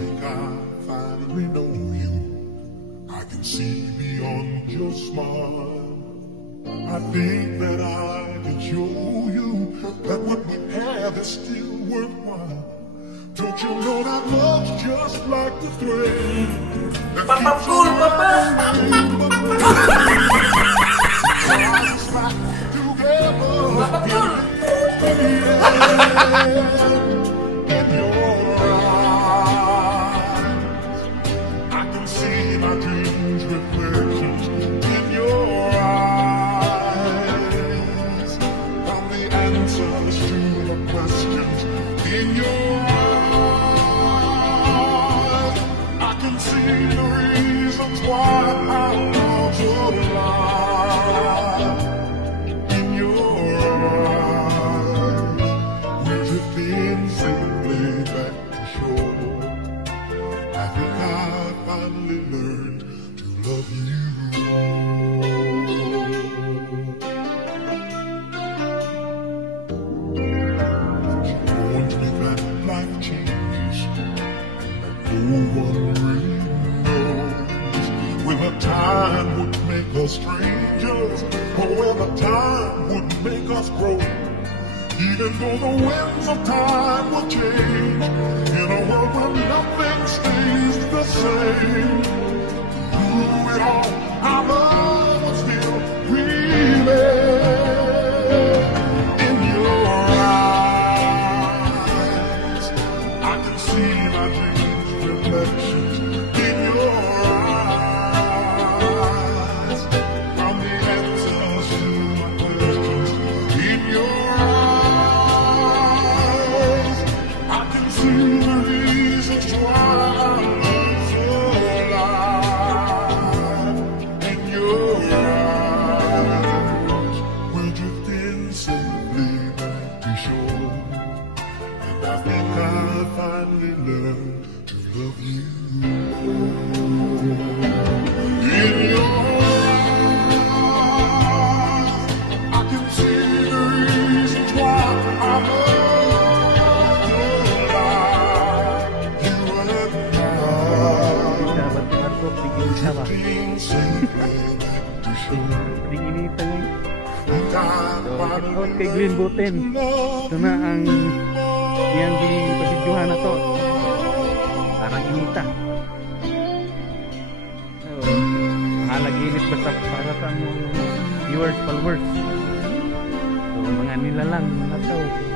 think I finally know you. I can see beyond your smile. I think that I can show you that what we have is still worthwhile. Don't you know that love's just like the thread that keeps on time would make us strangers, or whether time would make us grow. Even though the winds of time will change, in a world where nothing stays the same, through it all, our love will still remain. In your eyes, I can see my dreams' reflections. In your finally learned to love you. In your eyes, I can see the reasons why I love your life. You and kay Glenn Boten. Ito na ang yang pasidyohan na to. Parang inita. Halaginit basta para sa viewers, followers. So, mga nilalang mga tao.